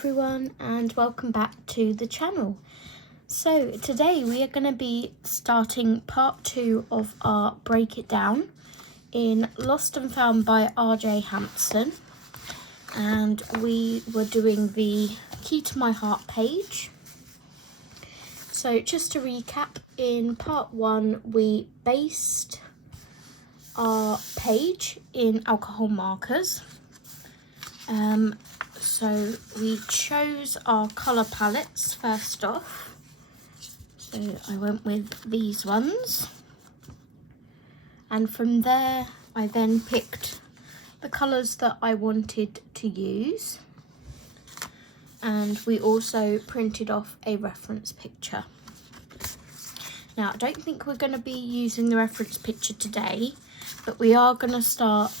everyone, and welcome back to the channel. So today we are going to be starting part 2 of our Break It Down in Lost and Found by RJ Hampson, and we were doing the Key to My Heart page. So just to recap, in part 1 we based our page in alcohol markers. So we chose our colour palettes first off. So I went with these ones. And from there I then picked the colours that I wanted to use. And we also printed off a reference picture. Now I don't think we're going to be using the reference picture today, but we are going to start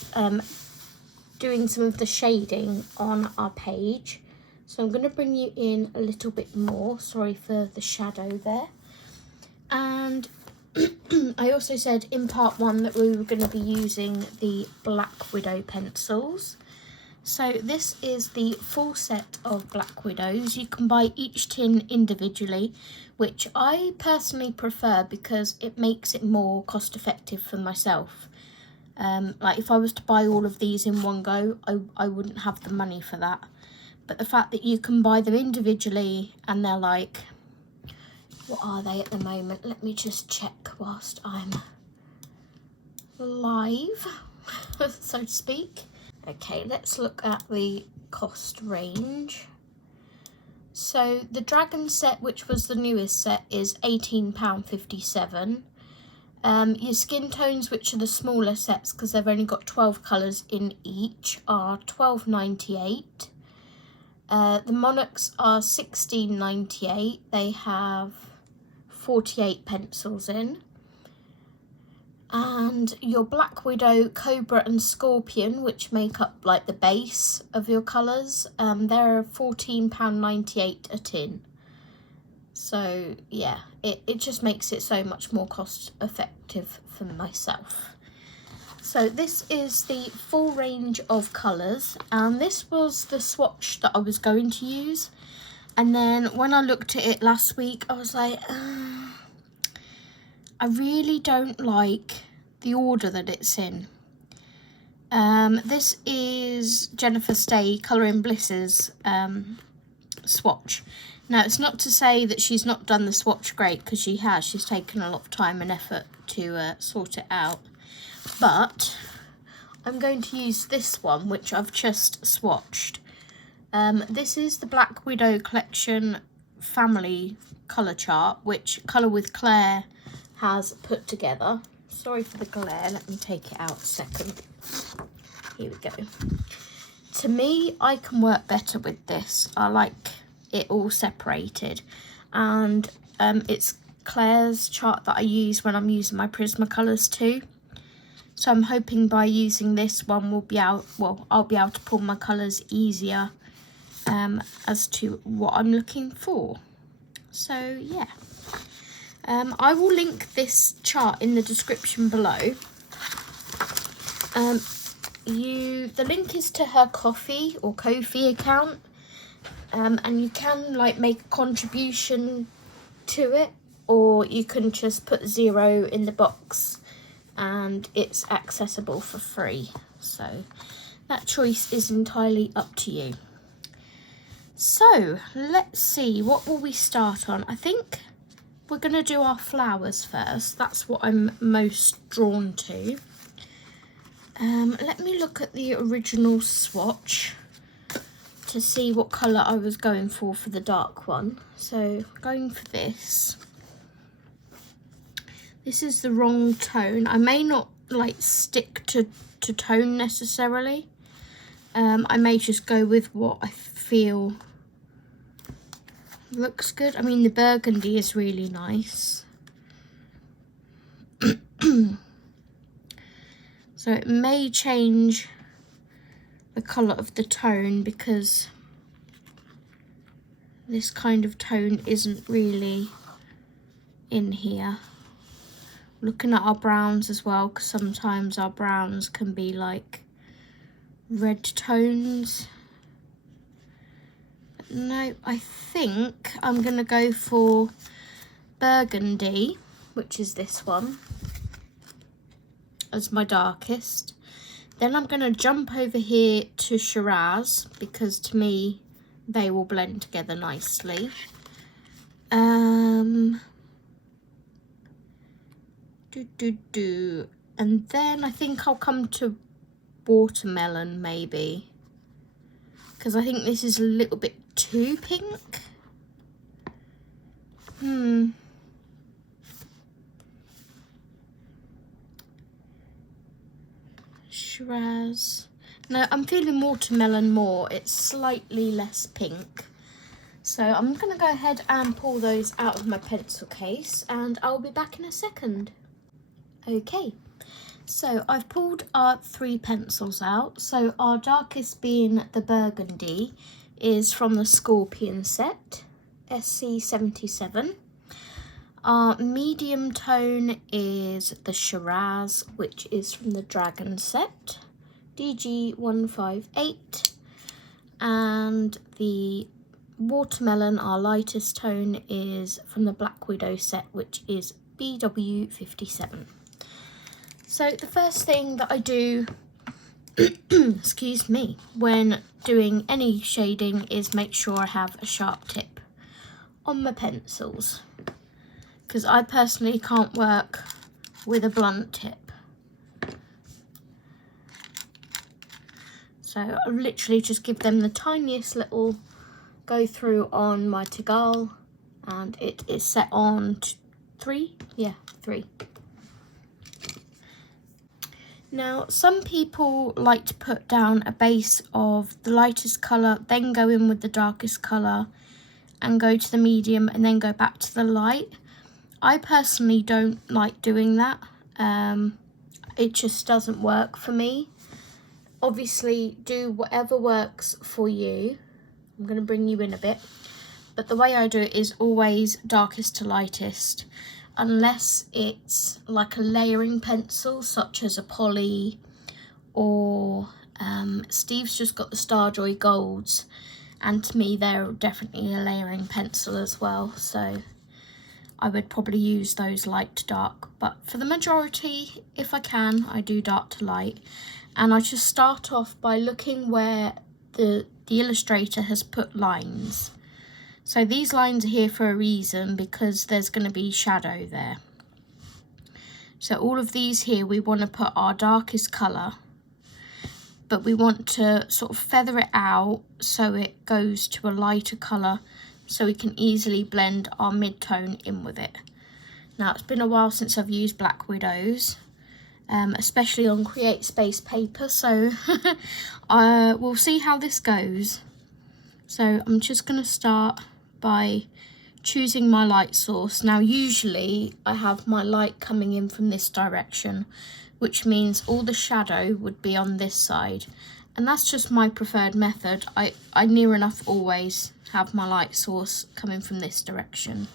doing some of the shading on our page. So I'm going to bring you in a little bit more. Sorry for the shadow there. And I also said in part 1 that we were going to be using the Black Widow pencils. So this is the full set of Black Widows. You can buy each tin individually, which I personally prefer because it makes it more cost effective for myself. Like if I was to buy all of these in one go, I wouldn't have the money for that. But the fact that you can buy them individually and they're like, what are they at the moment? Let me just check whilst I'm live, so to speak. Okay, let's look at the cost range. So the Dragon set, which was the newest set, is £18.57. Your skin tones, which are the smaller sets because they've only got 12 colours in each, are £12.98. The Monarchs are £16.98. They have 48 pencils in. And your Black Widow, Cobra and Scorpion, which make up like the base of your colours, they're £14.98 a tin. So yeah, it just makes it so much more cost effective for myself. So this is the full range of colours, and this was the swatch that I was going to use. And then when I looked at it last week, I was like, I really don't like the order that it's in. This is Jennifer Stay Colouring Bliss's swatch. Now, it's not to say that she's not done the swatch great, because she has. She's taken a lot of time and effort to sort it out. But I'm going to use this one, which I've just swatched. This is the Black Widow Collection Family Colour Chart, which Colour with Claire has put together. Sorry for the glare. Let me take it out a second. Here we go. To me, I can work better with this. I like it all separated, and it's Claire's chart that I use when I'm using my Prismacolors too. So I'm hoping by using this one I'll be able to pull my colours easier as to what I'm looking for. So yeah, I will link this chart in the description below. The link is to her Ko-fi account. And you can like make a contribution to it, or you can just put 0 in the box and it's accessible for free. So that choice is entirely up to you. So let's see, what will we start on? I think we're going to do our flowers first. That's what I'm most drawn to. Let me look at the original swatch to see what colour I was going for the dark one. So going for this. This is the wrong tone. I may not like stick to tone necessarily. I may just go with what I feel looks good. I mean, the burgundy is really nice. So it may change the colour of the tone because this kind of tone isn't really in here. Looking at our browns as well, because sometimes our browns can be like red tones. No, I think I'm going to go for Burgundy, which is this one, as my darkest. Then I'm going to jump over here to Shiraz, because to me they will blend together nicely. And then I think I'll come to watermelon maybe, because I think this is a little bit too pink. Shiraz. No, I'm feeling watermelon more. It's slightly less pink. So I'm going to go ahead and pull those out of my pencil case, and I'll be back in a second. Okay, so I've pulled our 3 pencils out. So our darkest, being the Burgundy, is from the Scorpion set, SC77. Our medium tone is the Shiraz, which is from the Dragon set, DG158. And the watermelon, our lightest tone, is from the Black Widow set, which is BW57. So the first thing that I do, excuse me, when doing any shading is make sure I have a sharp tip on my pencils, because I personally can't work with a blunt tip. So I'll literally just give them the tiniest little go through on my Tegal, and it is set on 3. Yeah, 3. Now, some people like to put down a base of the lightest colour, then go in with the darkest colour, and go to the medium, and then go back to the light. I personally don't like doing that. It just doesn't work for me. Obviously, do whatever works for you. I'm going to bring you in a bit. But the way I do it is always darkest to lightest. Unless it's like a layering pencil, such as a Poly, or Steve's just got the Starjoy Golds, and to me they're definitely a layering pencil as well, so I would probably use those light to dark. But for the majority, if I can, I do dark to light, and I just start off by looking where the illustrator has put lines. So these lines are here for a reason, because there's going to be shadow there. So all of these here, we want to put our darkest colour, but we want to sort of feather it out so it goes to a lighter colour, so we can easily blend our mid-tone in with it. Now, it's been a while since I've used Black Widows, especially on Create Space paper, so we'll see how this goes. So I'm just going to start by choosing my light source. Now, usually I have my light coming in from this direction, which means all the shadow would be on this side, and that's just my preferred method. I near enough always have my light source coming from this direction,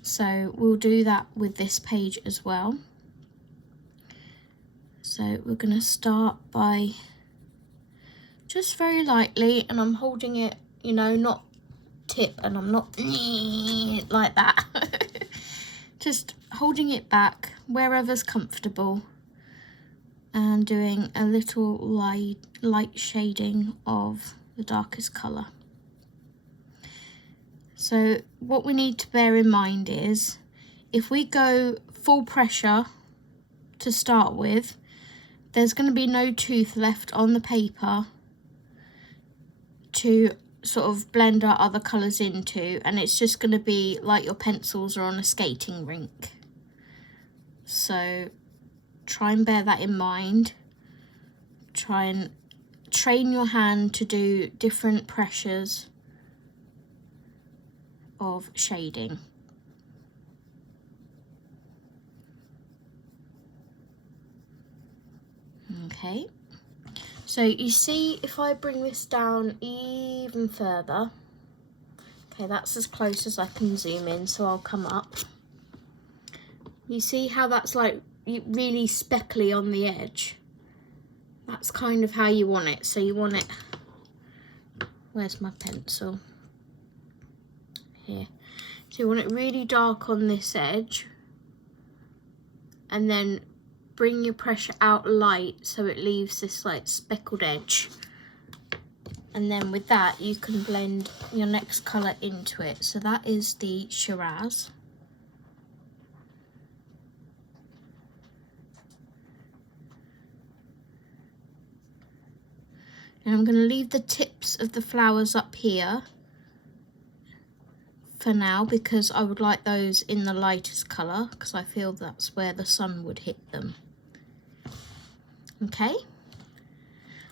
so we'll do that with this page as well. So we're going to start by just very lightly, and I'm holding it, you know, not tip, and I'm not like that. Just holding it back wherever's comfortable, and doing a little light shading of the darkest colour. So what we need to bear in mind is, if we go full pressure to start with, there's going to be no tooth left on the paper to sort of blend our other colours into, and it's just going to be like your pencils are on a skating rink. So try and bear that in mind. Try and train your hand to do different pressures of shading. Okay, so you see, if I bring this down even further, okay, that's as close as I can zoom in, so I'll come up. You see how that's like really speckly on the edge? That's kind of how you want it. So you want it, where's my pencil? here. So you want it really dark on this edge, and then bring your pressure out light so it leaves this like speckled edge. And then with that you can blend your next colour into it. So that is the Shiraz. And I'm going to leave the tips of the flowers up here for now, because I would like those in the lightest colour, because I feel that's where the sun would hit them. Okay,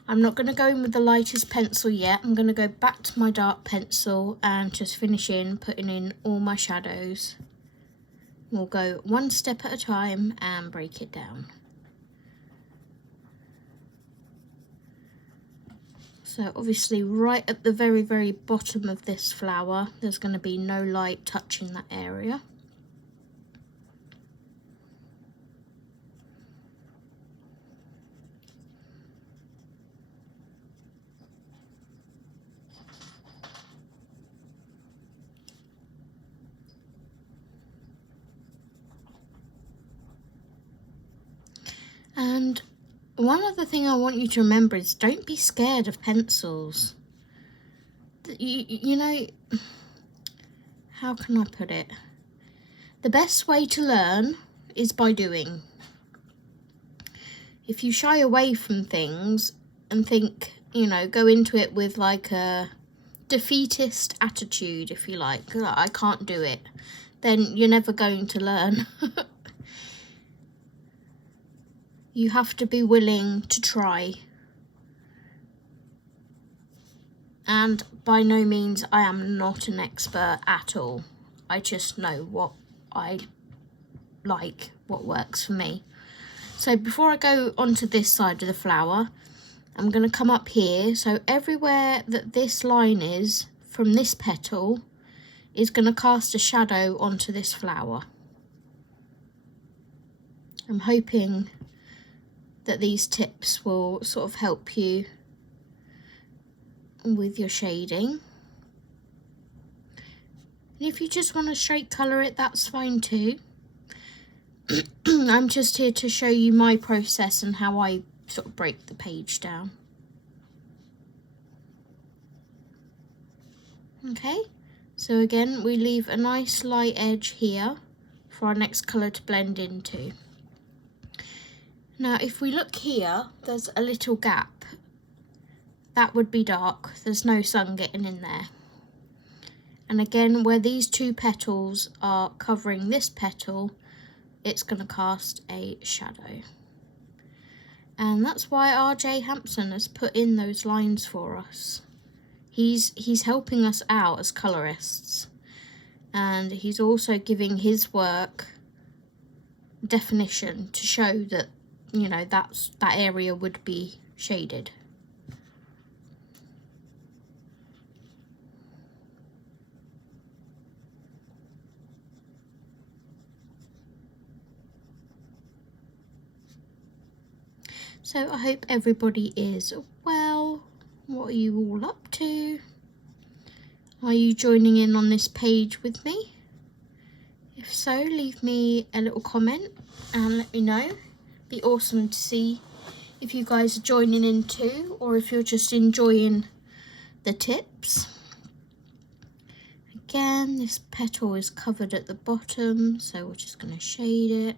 I'm not going to go in with the lightest pencil yet. I'm going to go back to my dark pencil and just finish in putting in all my shadows. We'll go one step at a time and break it down. So obviously right at the very, very bottom of this flower, there's going to be no light touching that area. And one other thing I want you to remember is don't be scared of pencils. You know, how can I put it? The best way to learn is by doing. If you shy away from things and think, you know, go into it with like a defeatist attitude, if you like, I can't do it, then you're never going to learn. You have to be willing to try. And by no means I am not an expert at all. I just know what I like, what works for me. So before I go onto this side of the flower, I'm going to come up here. So everywhere that this line is from this petal is going to cast a shadow onto this flower. I'm hoping that these tips will sort of help you with your shading. And if you just want to straight colour it, that's fine too. I'm just here to show you my process and how I sort of break the page down. Okay, so again we leave a nice light edge here for our next colour to blend into. Now if we look here, there's a little gap. That would be dark, there's no sun getting in there. And again, where these two petals are covering this petal, it's going to cast a shadow. And that's why R.J. Hampson has put in those lines for us. He's helping us out as colourists. And he's also giving his work definition to show that, you know, that area would be shaded. So I hope everybody is well. What are you all up to? Are you joining in on this page with me? If so, leave me a little comment and let me know. Be awesome to see if you guys are joining in too, or if you're just enjoying the tips. Again, this petal is covered at the bottom, so we're just going to shade it.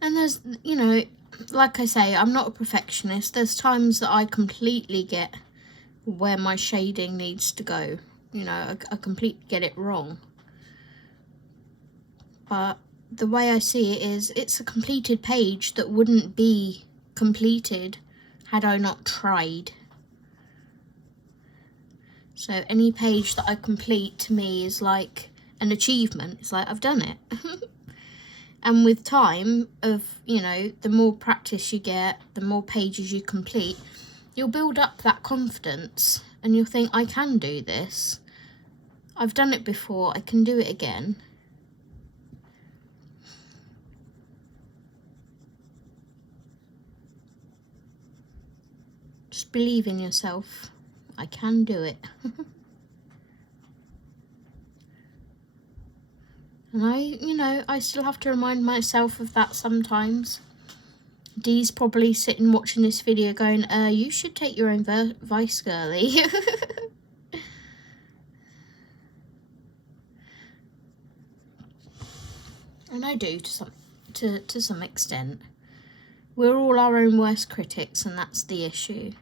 And there's, you know, like I say, I'm not a perfectionist. There's times that I completely get where my shading needs to go. You know, I completely get it wrong. But the way I see it is, it's a completed page that wouldn't be completed had I not tried. So any page that I complete to me is like an achievement. It's like, I've done it. And with time of, you know, the more practice you get, the more pages you complete, you'll build up that confidence and you'll think, I can do this. I've done it before, I can do it again. Just believe in yourself. I can do it. And I still have to remind myself of that sometimes. Dee's probably sitting watching this video going, you should take your own advice, girly. And I do to some extent. We're all our own worst critics, and that's the issue.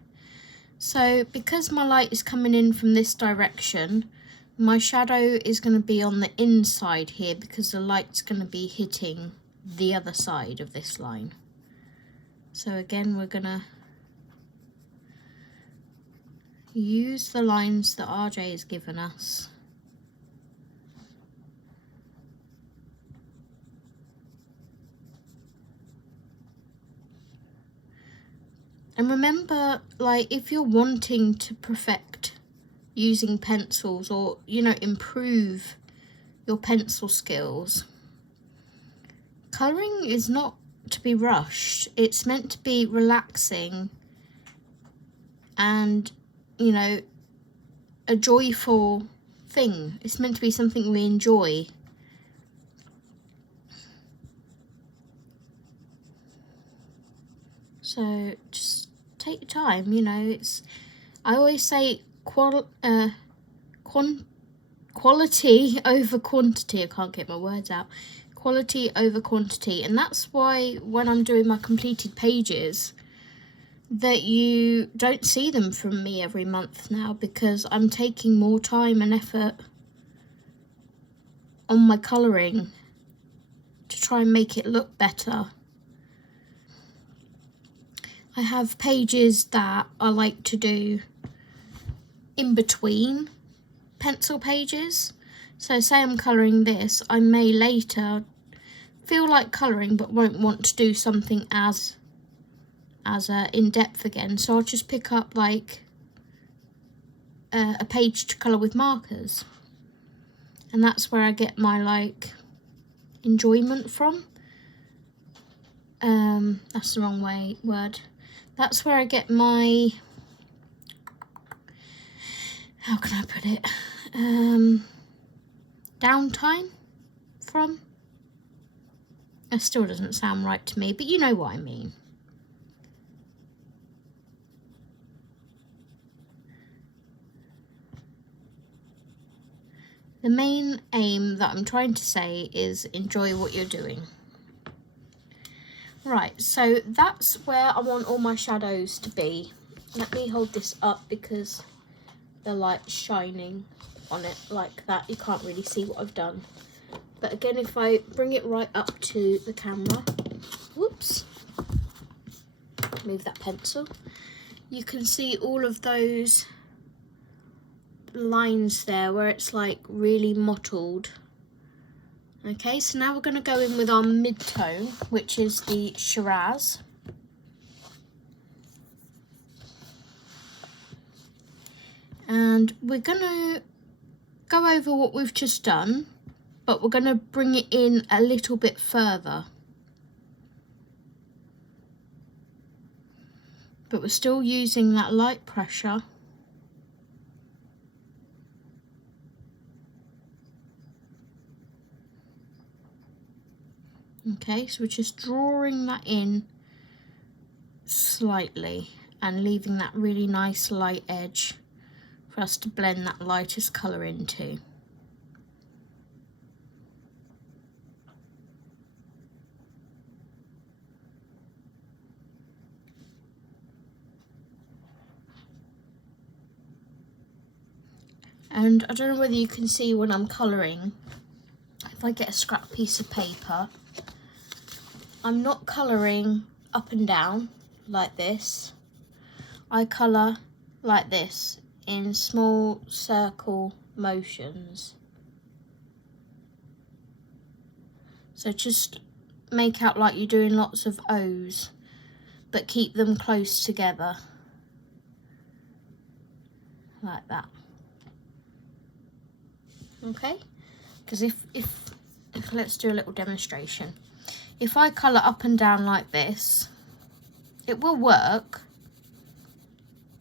So because my light is coming in from this direction, my shadow is going to be on the inside here because the light's going to be hitting the other side of this line. So again, we're going to use the lines that RJ has given us. And remember, like, if you're wanting to perfect using pencils or, improve your pencil skills, colouring is not to be rushed. It's meant to be relaxing and, a joyful thing. It's meant to be something we enjoy. So just take your time, I always say quality over quantity. I can't get my words out. Quality over quantity. And that's why when I'm doing my completed pages, that you don't see them from me every month now, because I'm taking more time and effort on my colouring to try and make it look better. I have pages that I like to do in between pencil pages. So say I'm colouring this, I may later feel like colouring but won't want to do something as in-depth again. So I'll just pick up like a page to colour with markers. And that's where I get my like enjoyment from. That's the wrong word. That's where I get my, how can I put it, downtime from. It still doesn't sound right to me, but you know what I mean. The main aim that I'm trying to say is enjoy what you're doing. Right, so that's where I want all my shadows to be. Let me hold this up because the light's shining on it like that. You can't really see what I've done. But again, if I bring it right up to the camera, whoops, move that pencil, you can see all of those lines there where it's like really mottled. Okay, so now we're going to go in with our mid-tone, which is the Shiraz. And we're going to go over what we've just done, but we're going to bring it in a little bit further. But we're still using that light pressure. Okay, so we're just drawing that in slightly and leaving that really nice light edge for us to blend that lightest colour into. And I don't know whether you can see when I'm colouring, if I get a scrap piece of paper, I'm not colouring up and down like this. I colour like this in small circle motions. So just make out like you're doing lots of O's, but keep them close together. Like that. okay? Because if let's do a little demonstration. If I colour up and down like this, it will work,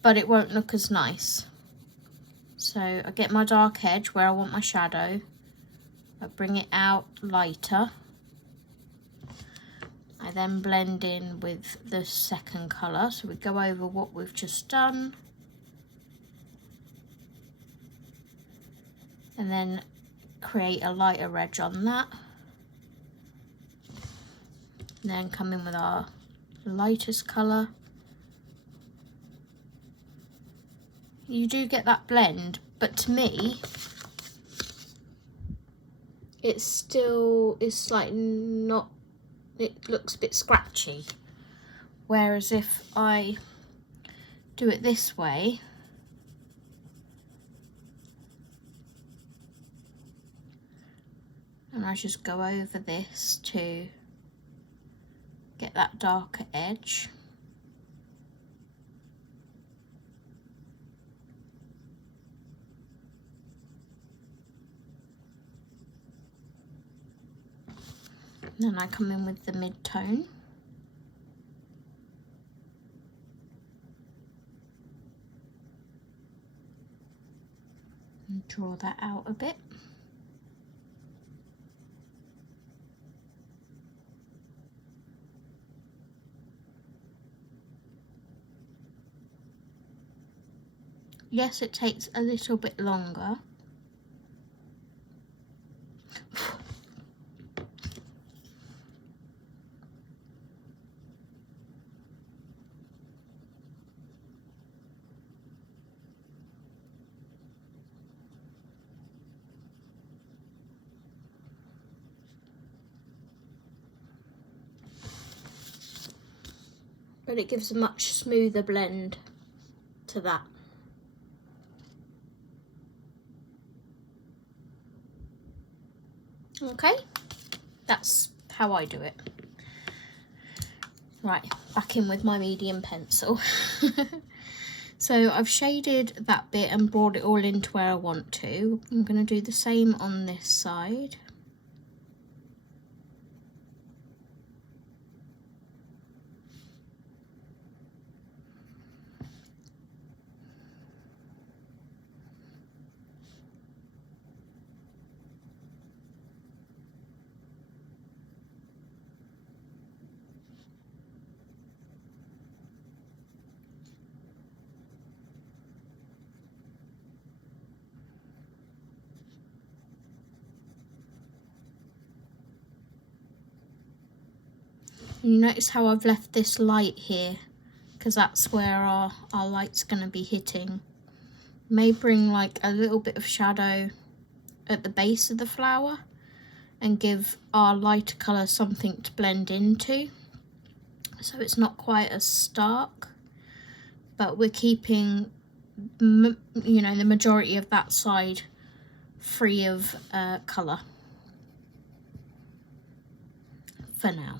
but it won't look as nice. So I get my dark edge where I want my shadow, I bring it out lighter, I then blend in with the second colour, so we go over what we've just done, and then create a lighter edge on that, and then come in with our lightest colour. You do get that blend, but to me it's like not, it looks a bit scratchy. Whereas if I do it this way, and I just go over this to get that darker edge, then I come in with the mid-tone. And draw that out a bit. Yes, it takes a little bit longer. But it gives a much smoother blend to that. Okay, that's how I do it. Right, back in with my medium pencil. So I've shaded that bit and brought it all into where I want to. I'm going to do the same on this side. You notice how I've left this light here, because that's where our light's going to be hitting. May bring like a little bit of shadow at the base of the flower and give our lighter colour something to blend into, so it's not quite as stark, but we're keeping, you know, the majority of that side free of colour for now.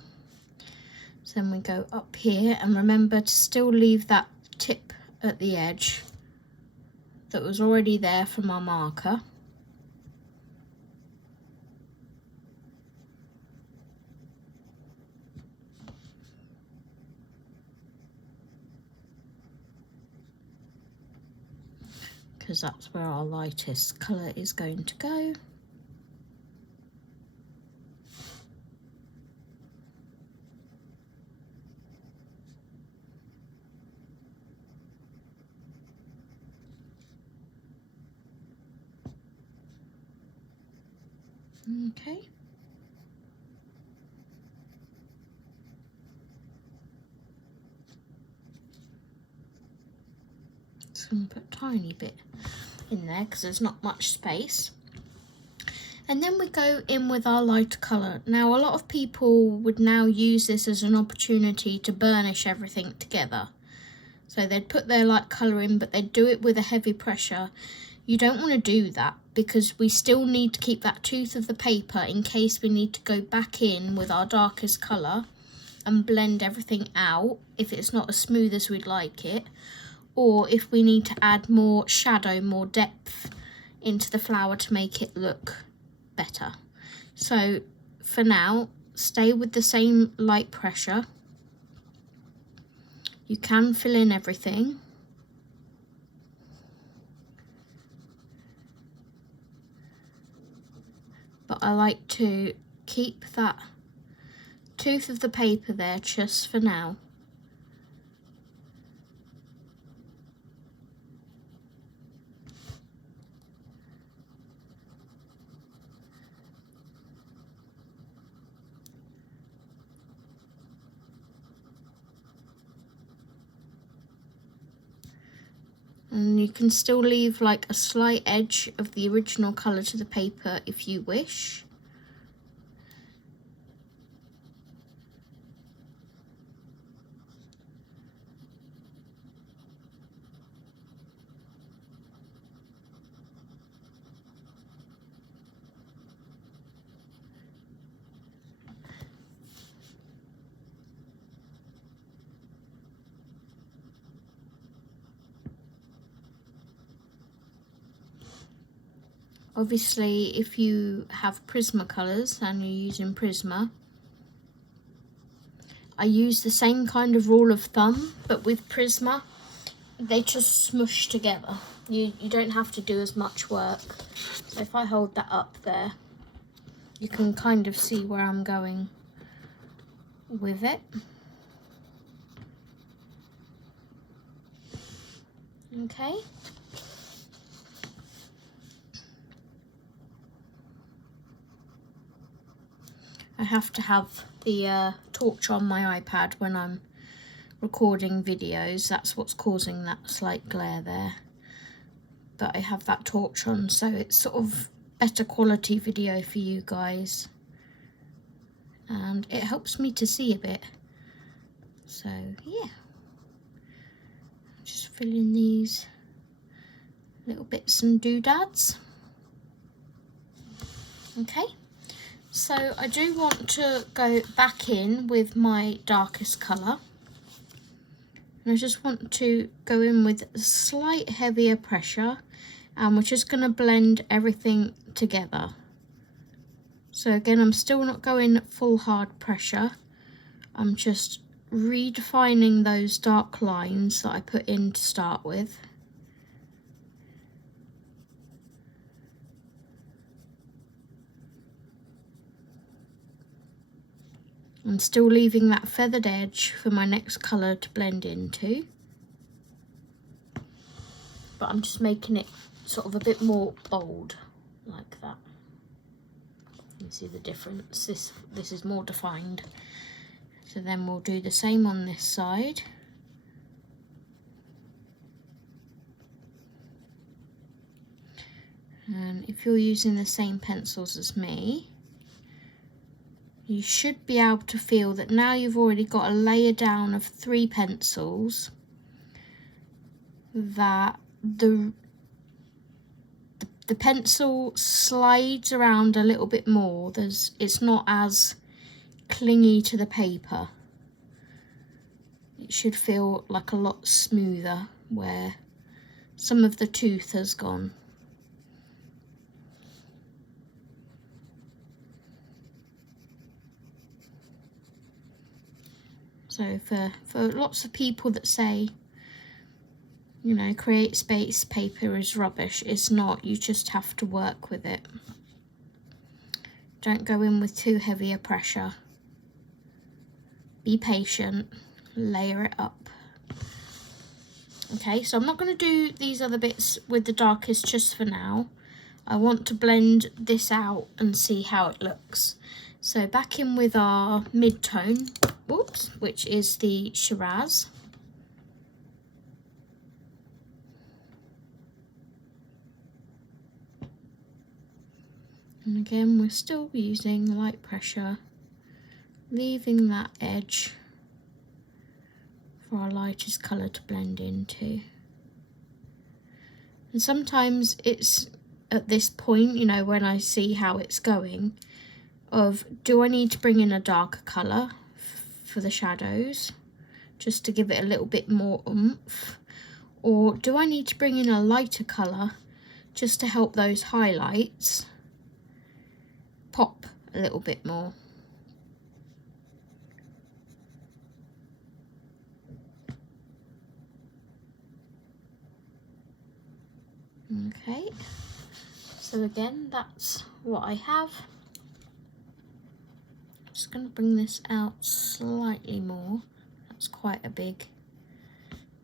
So then we go up here, and remember to still leave that tip at the edge that was already there from our marker. Because that's where our lightest colour is going to go. Okay. Just going to put a tiny bit in there because there's not much space. And then we go in with our lighter colour. Now, a lot of people would now use this as an opportunity to burnish everything together. So they'd put their light colour in, but they'd do it with a heavy pressure. You don't want to do that, because we still need to keep that tooth of the paper in case we need to go back in with our darkest colour and blend everything out if it's not as smooth as we'd like it, or if we need to add more shadow, more depth into the flower to make it look better. So for now, stay with the same light pressure. You can fill in everything. But I like to keep that tooth of the paper there just for now. And you can still leave like a slight edge of the original colour to the paper if you wish. Obviously, if you have Prismacolors and you're using Prisma, I use the same kind of rule of thumb, but with Prisma, they just smush together. You don't have to do as much work. So if I hold that up there, you can kind of see where I'm going with it. Okay. I have to have the torch on my iPad when I'm recording videos. That's what's causing that slight glare there. But I have that torch on, so it's sort of better quality video for you guys. And it helps me to see a bit. So, yeah. Just fill in these little bits and doodads. Okay. So I do want to go back in with my darkest colour. And I just want to go in with a slight heavier pressure, and we're just going to blend everything together. So again, I'm still not going full hard pressure. I'm just redefining those dark lines that I put in to start with. I'm still leaving that feathered edge for my next colour to blend into. But I'm just making it sort of a bit more bold, like that. You can see the difference. This is more defined. So then we'll do the same on this side. And if you're using the same pencils as me, you should be able to feel that now you've already got a layer down of 3 pencils, that the pencil slides around a little bit more. It's not as clingy to the paper. It should feel like a lot smoother where some of the tooth has gone. So for lots of people that say, you know, create space paper is rubbish, it's not. You just have to work with it. Don't go in with too heavy a pressure. Be patient, layer it up. Okay, so I'm not going to do these other bits with the darkest just for now. I want to blend this out and see how it looks. So back in with our mid-tone, which is the Shiraz. And again, we're still using light pressure, leaving that edge for our lightest colour to blend into. And sometimes it's at this point, you know, when I see how it's going, of do I need to bring in a darker colour for the shadows, just to give it a little bit more oomph, or do I need to bring in a lighter colour just to help those highlights pop a little bit more. Okay, so again, that's what I have. I'm just going to bring this out slightly more. That's quite a big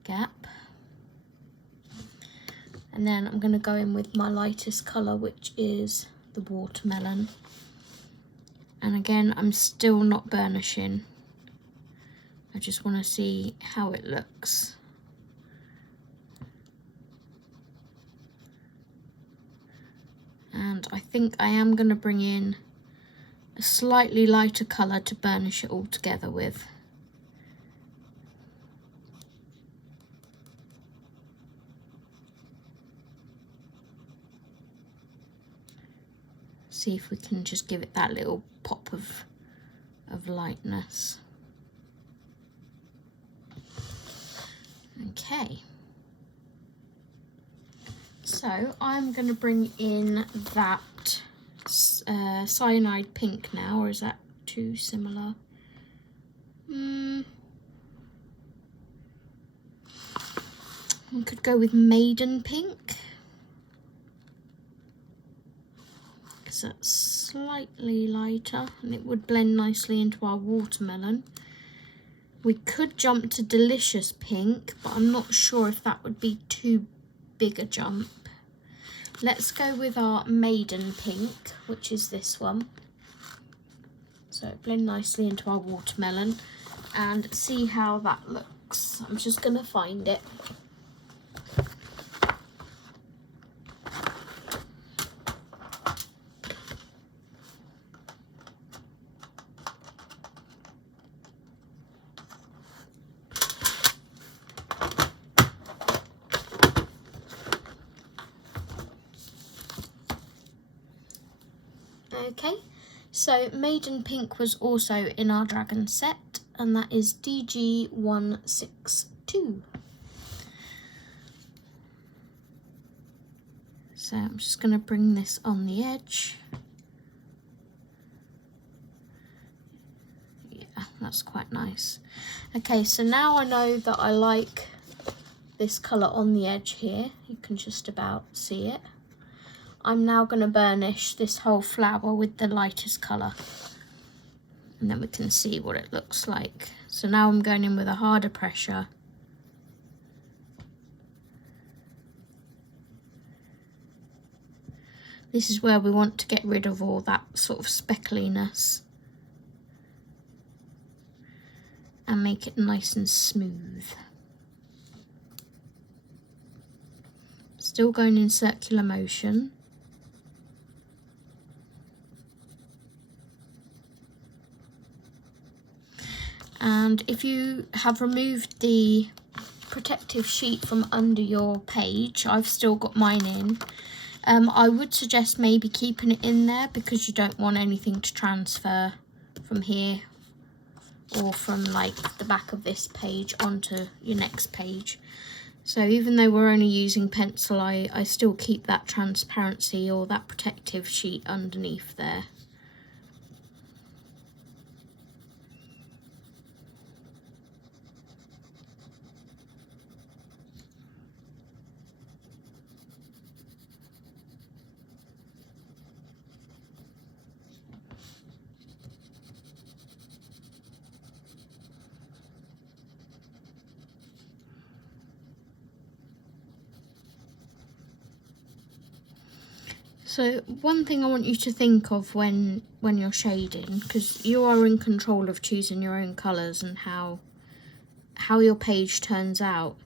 gap. And then I'm going to go in with my lightest colour, which is the watermelon. And again, I'm still not burnishing. I just want to see how it looks. And I think I am going to bring in a slightly lighter colour to burnish it all together with. See if we can just give it that little pop of lightness. Okay. So I'm going to bring in that cyanide pink now, or is that too similar? I could go with maiden pink, because that's slightly lighter and it would blend nicely into our watermelon. We could jump to delicious pink, but I'm not sure if that would be too big a jump. Let's go with our maiden pink, which is this one. So it blend nicely into our watermelon and see how that looks. I'm just going to find it. Okay, so maiden pink was also in our dragon set, and that is DG162. So I'm just going to bring this on the edge. Yeah, that's quite nice. Okay, so now I know that I like this colour on the edge here. You can just about see it. I'm now going to burnish this whole flower with the lightest colour, and then we can see what it looks like. So now I'm going in with a harder pressure. This is where we want to get rid of all that sort of speckliness and make it nice and smooth. Still going in circular motion. And if you have removed the protective sheet from under your page, I've still got mine in, I would suggest maybe keeping it in there, because you don't want anything to transfer from here or from like the back of this page onto your next page. So even though we're only using pencil, I still keep that transparency or that protective sheet underneath there. So one thing I want you to think of when you're shading, because you are in control of choosing your own colours and how your page turns out.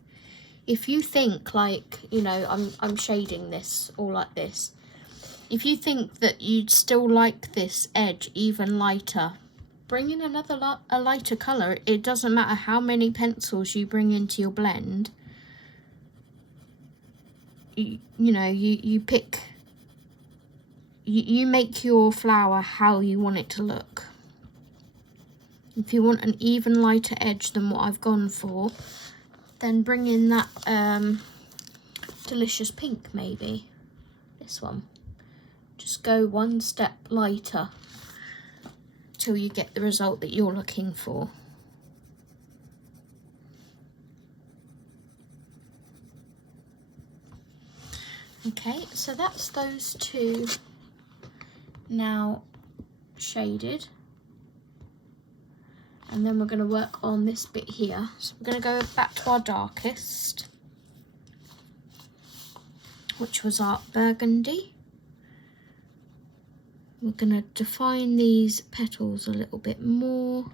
If you think like, you know, I'm shading this all like this. If you think that you'd still like this edge even lighter, bring in a lighter colour. It doesn't matter how many pencils you bring into your blend. You know, you pick... You make your flower how you want it to look. If you want an even lighter edge than what I've gone for, then bring in that delicious pink maybe. this one. Just go one step lighter till you get the result that you're looking for. Okay, so that's those two now shaded. And then we're going to work on this bit here. So we're going to go back to our darkest, which was our burgundy. We're going to define these petals a little bit more.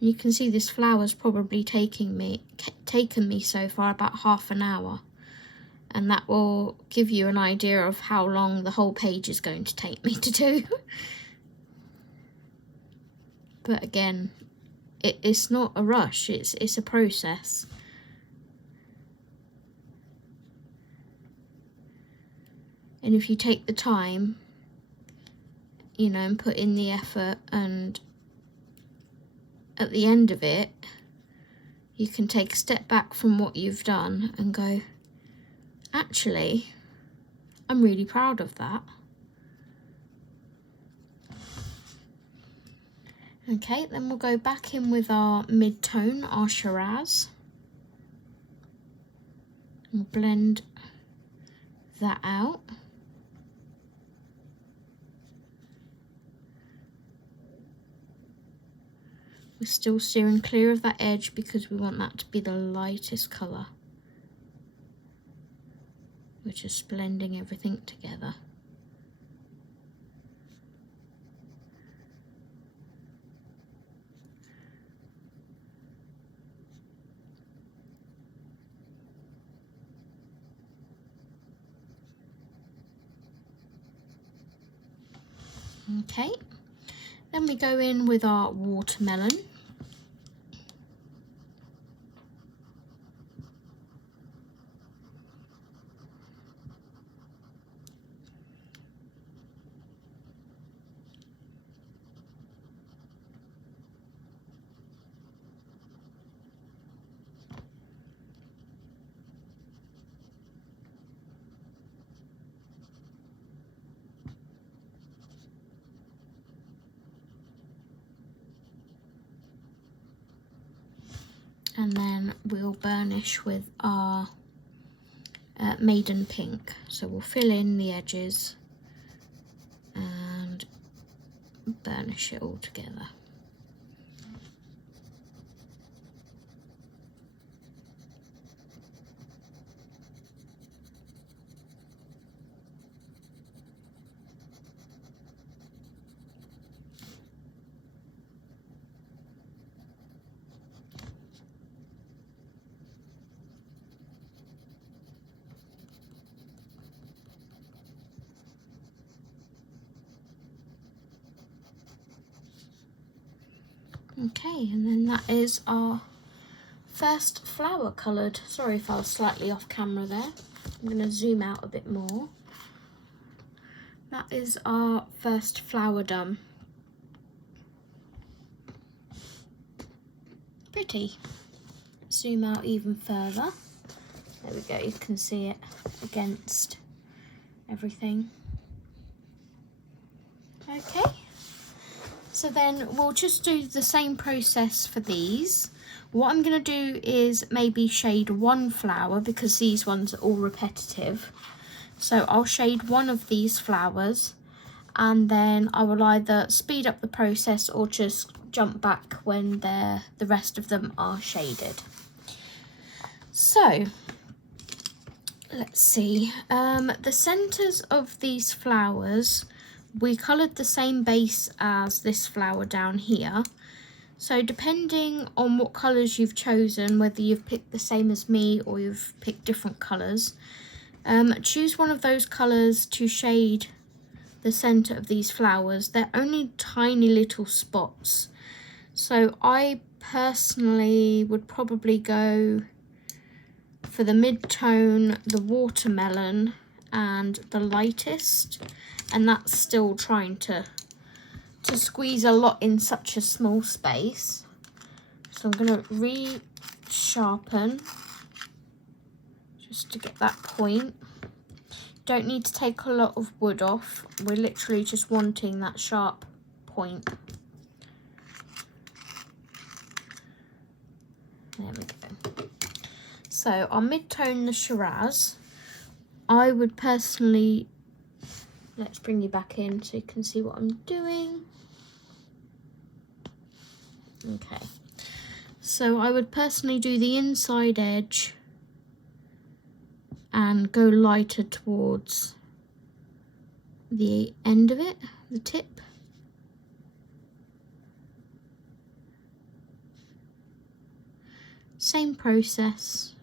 You can see this flower's probably taken me so far about half an hour, and that will give you an idea of how long the whole page is going to take me to do. But again, it's not a rush, it's a process. And if you take the time, you know, and put in the effort, and at the end of it, you can take a step back from what you've done and go, actually, I'm really proud of that. Okay, then we'll go back in with our mid-tone, our Shiraz. And blend that out. We're still steering clear of that edge because we want that to be the lightest colour. We're just blending everything together. Okay, then we go in with our watermelon. And then we'll burnish with our Maiden Pink. So we'll fill in the edges and burnish it all together. Okay, and then that is our first flower coloured. Sorry if I was slightly off camera there. I'm going to zoom out a bit more. That is our first flower done. Pretty. Zoom out even further. There we go, you can see it against everything. Okay. So then we'll just do the same process for these. What I'm going to do is maybe shade one flower because these ones are all repetitive. So I'll shade one of these flowers and then I will either speed up the process or just jump back when the rest of them are shaded. So let's see, the centres of these flowers, we coloured the same base as this flower down here. So depending on what colours you've chosen, whether you've picked the same as me or you've picked different colours, choose one of those colours to shade the centre of these flowers. They're only tiny little spots. So I personally would probably go for the mid-tone, the watermelon, and the lightest, and that's still trying to squeeze a lot in such a small space. So I'm going to re-sharpen just to get that point. Don't need to take a lot of wood off. We're literally just wanting that sharp point. There we go. So our mid-tone, the Shiraz, I would personally, let's bring you back in so you can see what I'm doing. Okay, so I would personally do the inside edge and go lighter towards the end of it, the tip. Same process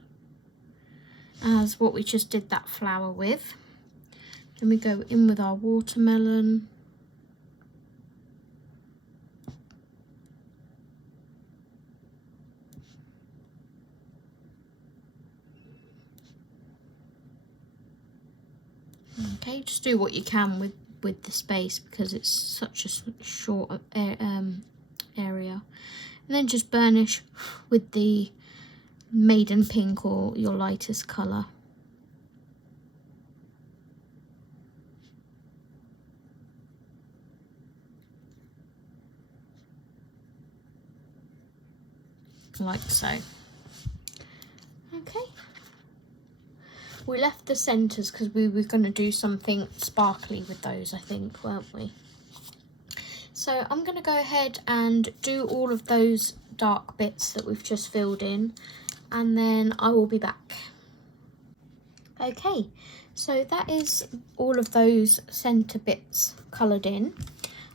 as what we just did that flower with. Then we go in with our watermelon. Okay, just do what you can with the space because it's such a short area. And then just burnish with the maiden pink or your lightest colour. Like so. Okay. We left the centres because we were going to do something sparkly with those, I think, weren't we? So I'm going to go ahead and do all of those dark bits that we've just filled in, and then I will be back. Okay, so that is all of those centre bits coloured in.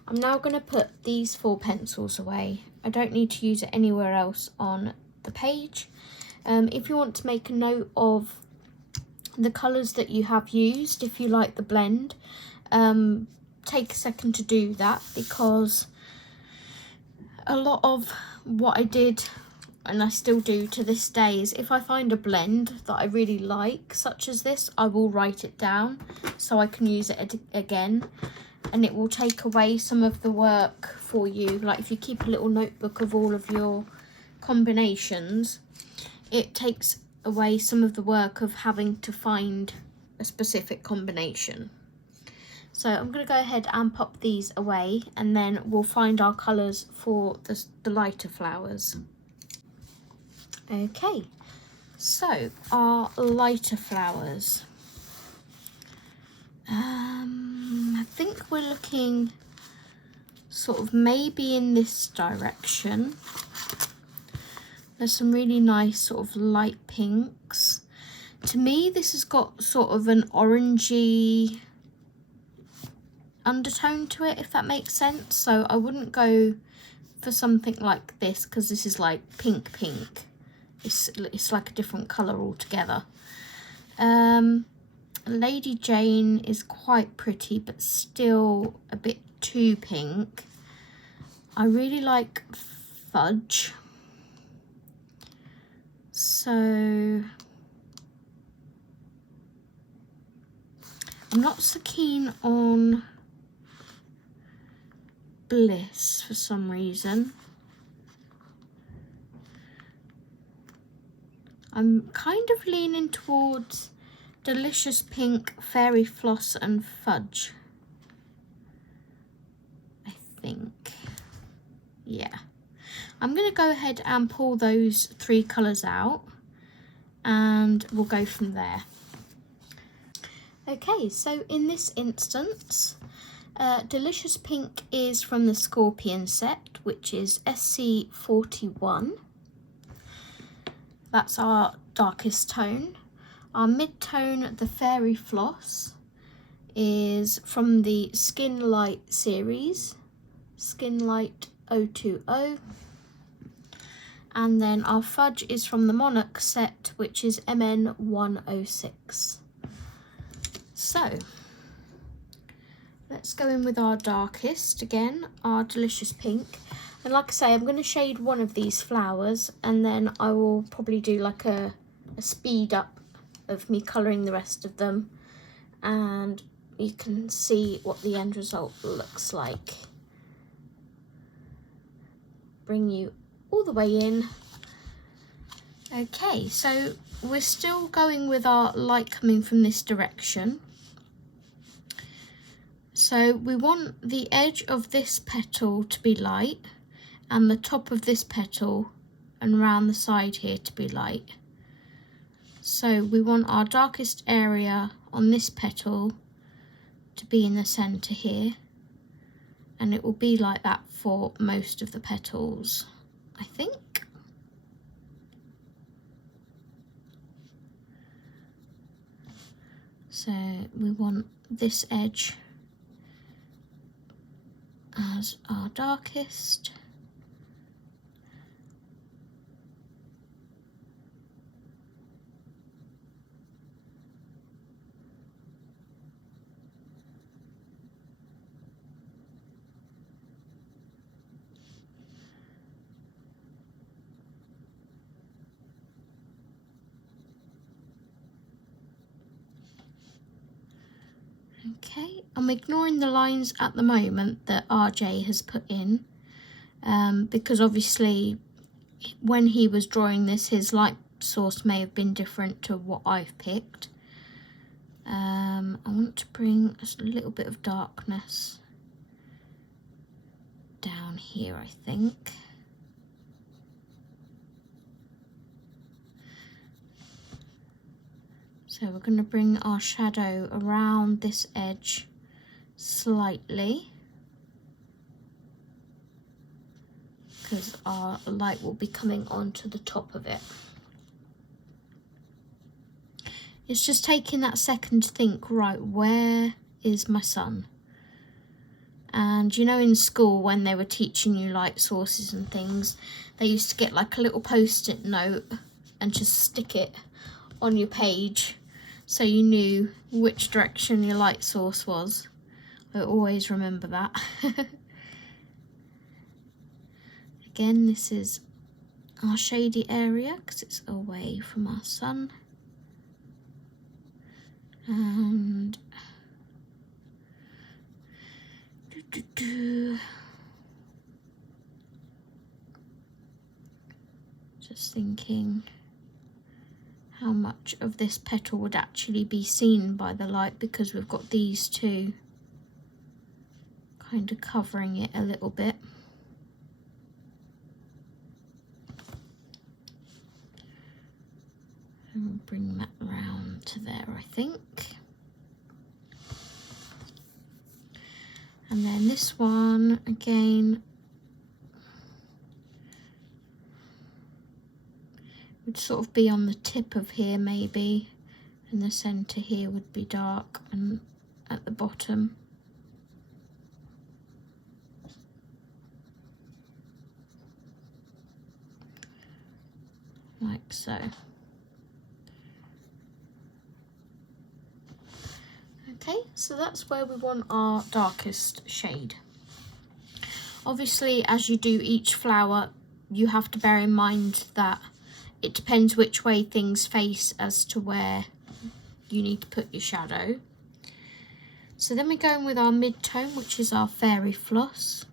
I'm now going to put these 4 pencils away. I don't need to use it anywhere else on the page. If you want to make a note of the colours that you have used, if you like the blend, take a second to do that, because a lot of what I did, and I still do to this day, is if I find a blend that I really like, such as this, I will write it down so I can use it again, and it will take away some of the work for you. Like if you keep a little notebook of all of your combinations, it takes away some of the work of having to find a specific combination. So I'm going to go ahead and pop these away, and then we'll find our colours for the lighter flowers. Okay, so our lighter flowers. I think we're looking sort of maybe in this direction. There's some really nice sort of light pinks. To me, this has got sort of an orangey undertone to it, if that makes sense. So I wouldn't go for something like this, because this is like pink. It's like a different colour altogether. Lady Jane is quite pretty, but still a bit too pink. I really like Fudge. So I'm not so keen on Bliss for some reason. I'm kind of leaning towards Delicious Pink, Fairy Floss and Fudge, I think. Yeah. I'm going to go ahead and pull those 3 colours out, and we'll go from there. Okay, so in this instance, Delicious Pink is from the Scorpion set, which is SC41. That's our darkest tone. Our mid-tone, the Fairy Floss, is from the Skin Light series, Skin Light 020. And then our Fudge is from the Monarch set, which is MN106. So, let's go in with our darkest again, our Delicious Pink. And like I say, I'm going to shade one of these flowers, and then I will probably do like a a speed up of me colouring the rest of them, and you can see what the end result looks like. Bring you all the way in. Okay, so we're still going with our light coming from this direction. So we want the edge of this petal to be light and the top of this petal and around the side here to be light. So we want our darkest area on this petal to be in the centre here, and it will be like that for most of the petals, I think. So we want this edge as our darkest. Okay, I'm ignoring the lines at the moment that RJ has put in, because obviously when he was drawing this, his light source may have been different to what I've picked. I want to bring a little bit of darkness down here, I think. So we're going to bring our shadow around this edge slightly, because our light will be coming onto the top of it. It's just taking that second to think, right, where is my sun? And you know, in school when they were teaching you light sources and things, they used to get like a little post-it note and just stick it on your page so you knew which direction your light source was. I always remember that. Again, this is our shady area because it's away from our sun. And just thinking how much of this petal would actually be seen by the light, because we've got these two kind of covering it a little bit. And we'll bring that round to there, I think. And then this one, again, would sort of be on the tip of here maybe, and the centre here would be dark, and at the bottom. Like so. Okay, so that's where we want our darkest shade. Obviously, as you do each flower, you have to bear in mind that it depends which way things face as to where you need to put your shadow. So then we go in with our mid-tone, which is our fairy floss.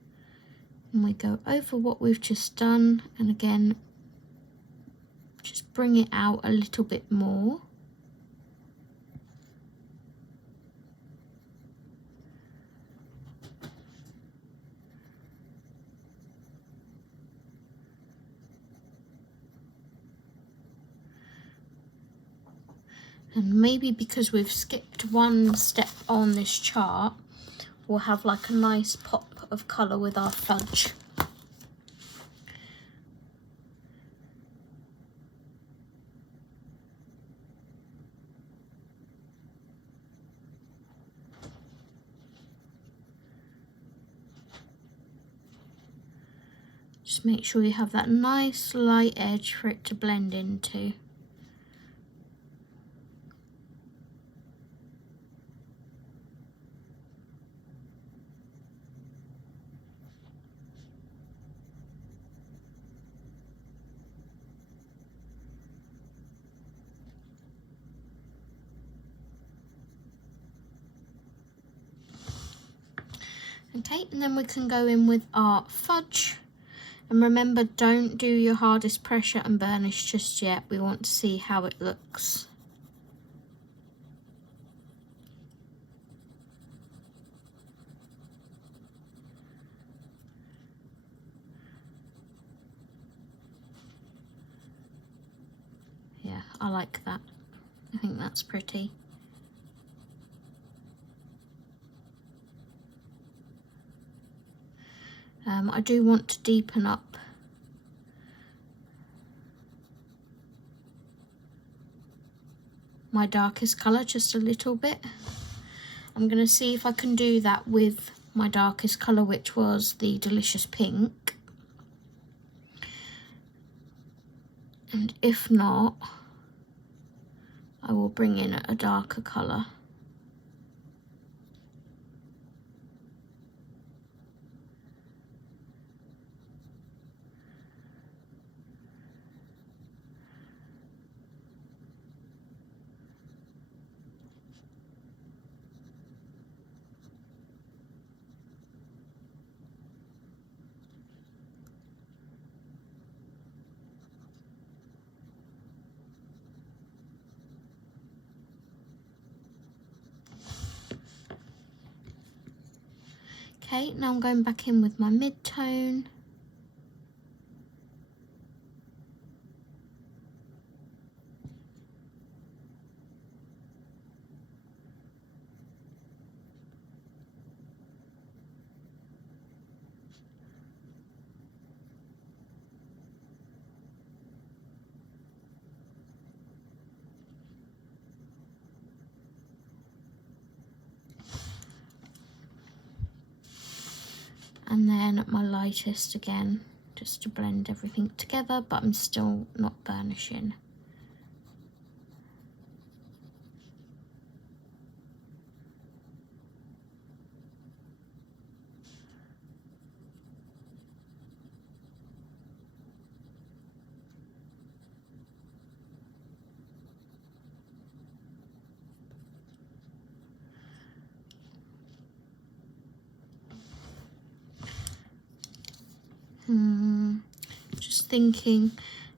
And we go over what we've just done, and again, just bring it out a little bit more. And maybe because we've skipped one step on this chart, we'll have like a nice pop of colour with our fudge. Just make sure you have that nice light edge for it to blend into. Okay, and then we can go in with our fudge. And remember, don't do your hardest pressure and burnish just yet. We want to see how it looks. Yeah, I like that. I think that's pretty. I do want to deepen up my darkest colour just a little bit. I'm going to see if I can do that with my darkest colour, which was the Delicious Pink. And if not, I will bring in a darker colour. Okay, now I'm going back in with my mid-tone. And then my lightest again, just to blend everything together, but I'm still not burnishing. Just thinking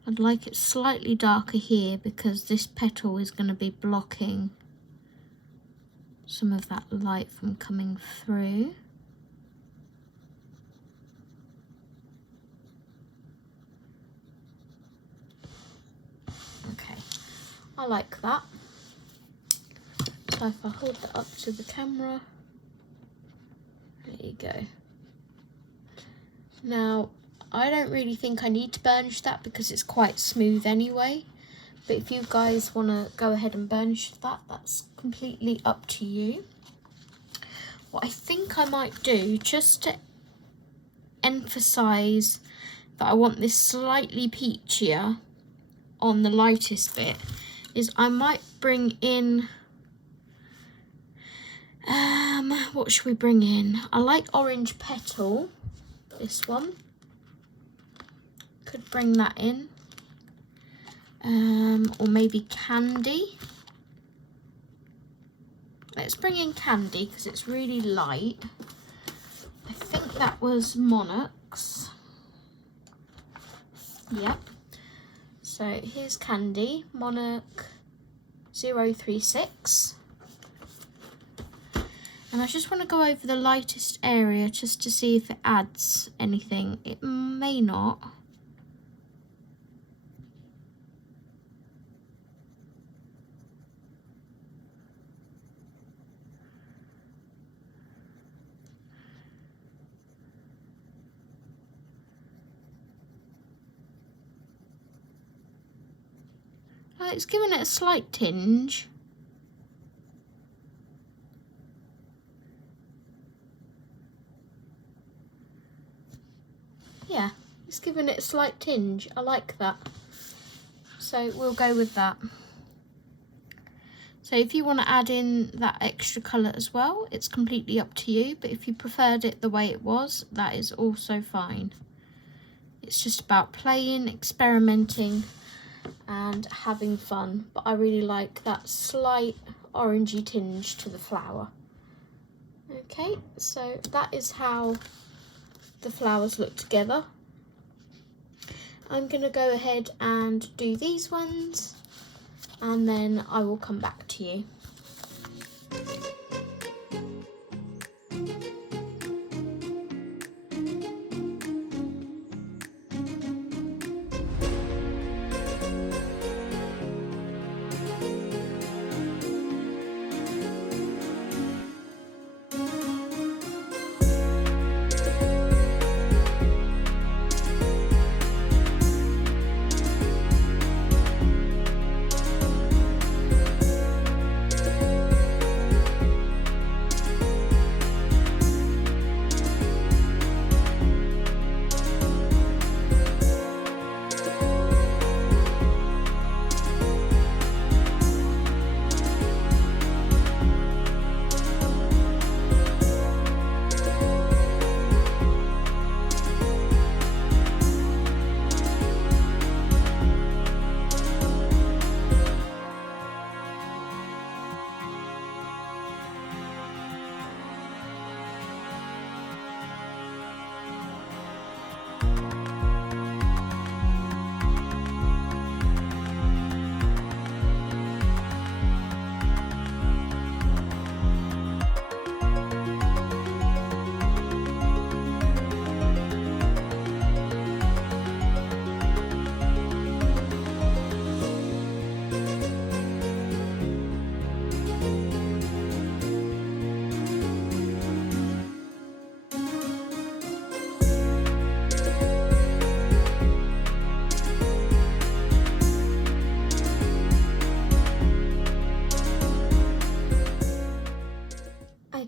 I'd like it slightly darker here because this petal is going to be blocking some of that light from coming through. Okay, I like that. So if I hold that up to the camera, there you go. Now, I don't really think I need to burnish that because it's quite smooth anyway. But if you guys want to go ahead and burnish that, that's completely up to you. What I think I might do, just to emphasise that I want this slightly peachier on the lightest bit, is I might bring in, what should we bring in? I like Orange Petal, this one. Could bring that in. Or maybe Candy. Let's bring in Candy because it's really light. I think that was Monarchs. Yep. So here's Candy, Monarch 036. And I just want to go over the lightest area just to see if it adds anything. It may not. It's giving it a slight tinge. Yeah, it's giving it a slight tinge. I like that. So we'll go with that. So if you want to add in that extra colour as well, it's completely up to you. But if you preferred it the way it was, that is also fine. It's just about playing, experimenting and having fun. But I really like that slight orangey tinge to the flower. Okay, so that is how the flowers look together. I'm going to go ahead and do these ones, and then I will come back to you.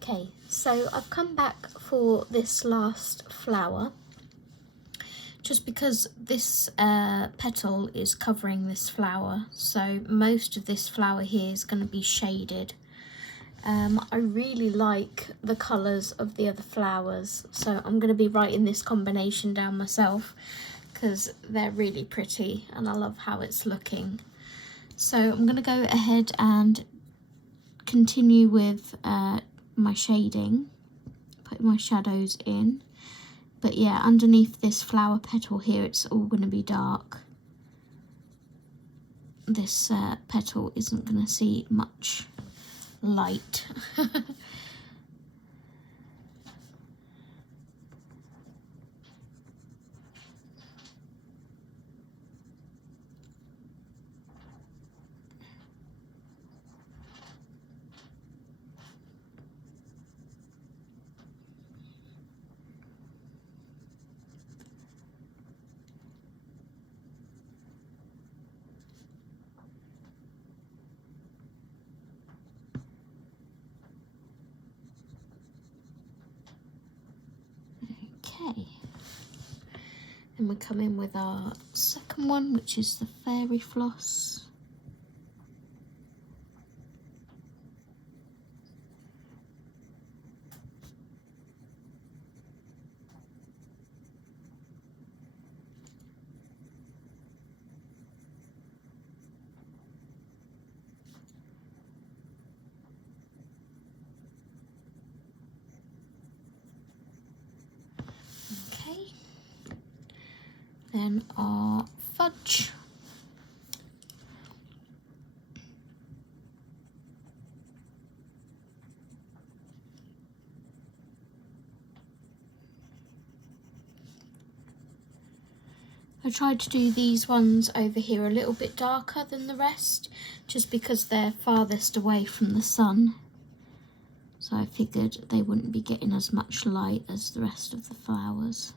Okay, so I've come back for this last flower, just because this petal is covering this flower, so most of this flower here is going to be shaded. I really like the colours of the other flowers, so I'm going to be writing this combination down myself because they're really pretty and I love how it's looking. So I'm going to go ahead and continue with my shading, putting my shadows in. But yeah, underneath this flower petal here, it's all going to be dark. This petal isn't going to see much light. Okay, then we come in with our second one, which is the fairy floss. Okay, then our fudge. I tried to do these ones over here a little bit darker than the rest, just because they're farthest away from the sun. So I figured they wouldn't be getting as much light as the rest of the flowers.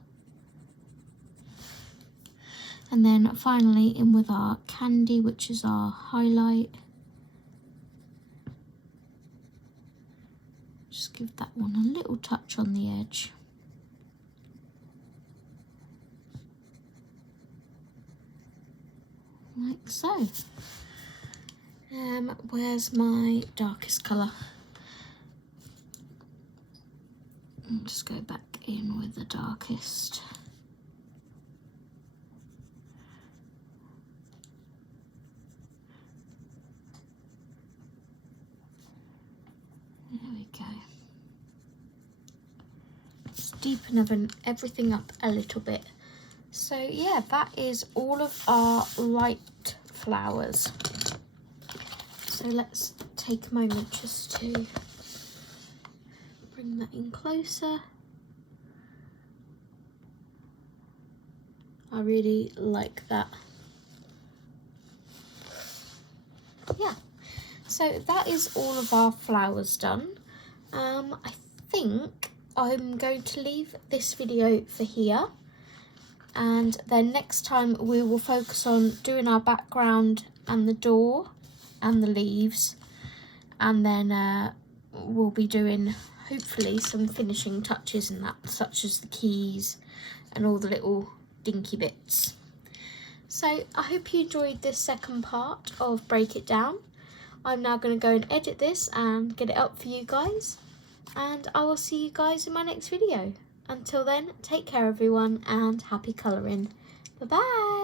And then finally in with our candy, which is our highlight. Just give that one a little touch on the edge. Like so. Where's my darkest colour? I'll just go back in with the darkest. There we go. deepen everything up a little bit. So yeah, that is all of our light flowers. So let's take a moment just to bring that in closer. I really like that. Yeah, so that is all of our flowers done. I think I'm going to leave this video for here, and then next time we will focus on doing our background and the door and the leaves, and then we'll be doing hopefully some finishing touches and that, such as the keys and all the little dinky bits. So I hope you enjoyed this second part of Break It Down. I'm now going to go and edit this and get it up for you guys, and I will see you guys in my next video. Until then, take care everyone, and happy colouring. Bye bye.